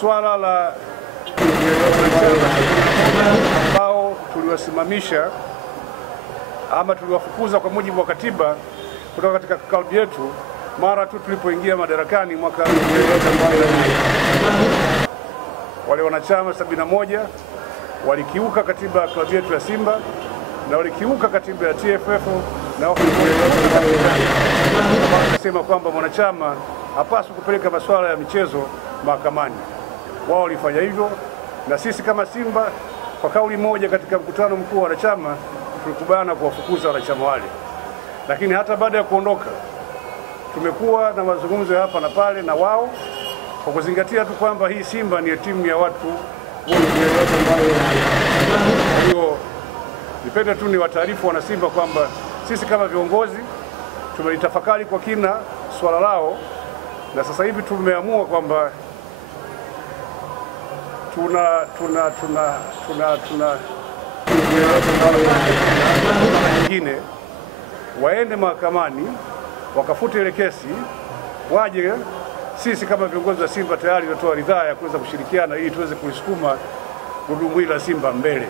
swala la ambao tuliwasimamisha ama tuliwafukuza kwa mujibu wa katiba kutoka katika klabu yetu mara tu tulipoingia madarakani mwaka 2000. Wale wanachama 71 walikiuka katiba ya klabu yetu ya Simba na walikiuka katiba ya TFF na wakasema kwamba mwanachama hapaswi kupeleka masuala ya michezo mahakamani. Wao walifanya hivyo, na sisi kama Simba kwa kauli moja katika mkutano mkuu wa wanachama tulikubaliana kuwafukuza wanachama wale. Lakini hata baada ya kuondoka tumekuwa na mazungumzo hapa na pale na wao kwa kuzingatia tu kwamba hii Simba ni timu ya watu wote. Hiyo nipende tu ni wataarifu wana Simba kwamba sisi kama viongozi tumelitafakari kwa kina swala lao, na sasa hivi tumeamua kwamba nyingine waende mahakamani wakafute ile kesi, waje. Sisi kama viongozi wa Simba tayari tunatoa ridhaa ya kuweza kushirikiana ili tuweze kulisukuma gurudumu hili la Simba mbele.